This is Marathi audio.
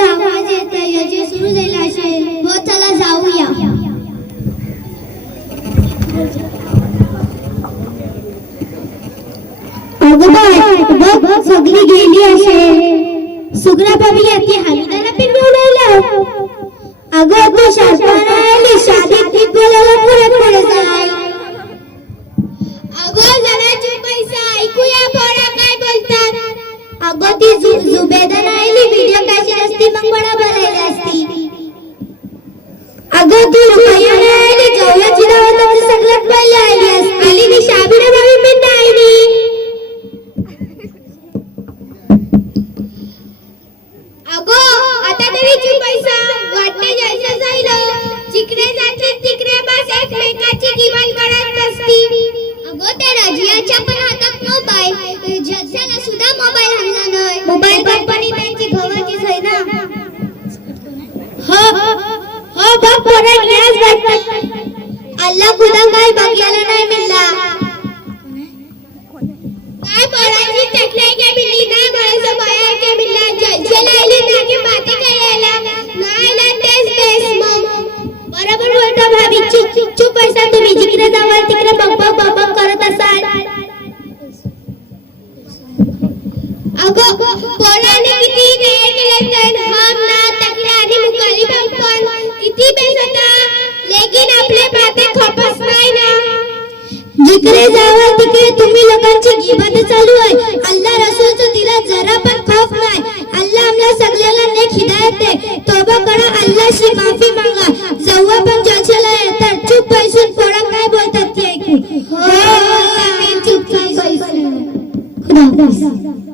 मोबाईलचा आवाज येतोय, याची सुरू झाली असेल. हो चला जाऊया. अगं बघ सगळी गेली असेल. सुगरा भाभी याती हालुदाला पिन उडवलं. अगं तू शासनाला आली शादी ती बोलायला पुढे जाय. अगं जरा चुप पैसा ऐकूया पोरा काय बोलतात. अगं ती जुबेदा आली व्हिडिओ कॅसेट असती मग बडा बोलायला असती. अगं तू रुपया आली जवळची नावात सगळ्यात पहिले आली ती शाबीना भाभी पिन आली. अगो आता तरी चुप पैसा वाटणे जायचं जाईल. जिकडे जाते तिकडे बस एकमेकाची गिवाण करत असती. अगो त्या रजियाच्या पण हातात मोबाईल, जज्जाला सुद्धा मोबाईल आणला नाही. मोबाईल कंपनी त्यांची गव्हाचीच आहे ना. हो बघ पोरा न्यास वाटतं. अल्लाह खुदा काय बघायला नाही मिळला. काय पोरांची टकराई के मिली ना गळ्याचं बाहेर के मिळला. जज्जाला आली ना की बाते करायला नाहीला तेच मग बरोबर बोलतो भाभी. चुप पैसा तुम्ही जिकडे जावाल तिकडे बघ करत असाल. अगं पोराने किती वेळ केलं तर हम ना तकरा आणि मुकाली पण किती बेस होता. लेकिन आपले बाते खपस नाही ना. जिकडे जावाल तिकडे तुम्ही लोकांची गिबत चालू आहे. अल्लाह रसूलचं तिला जरा पण खौफ नाही. अल्लाह आम्हाला सगळ्याला नेक हिदायत दे. तौबा करा, अल्लाहशी माफी मागा. जेव्हा पण जज्जाला येतात चुप बैसून पोरा काय बोलतात ते ऐकू. हो आम्ही चुपचाप बैसू. खुदा हाफिज.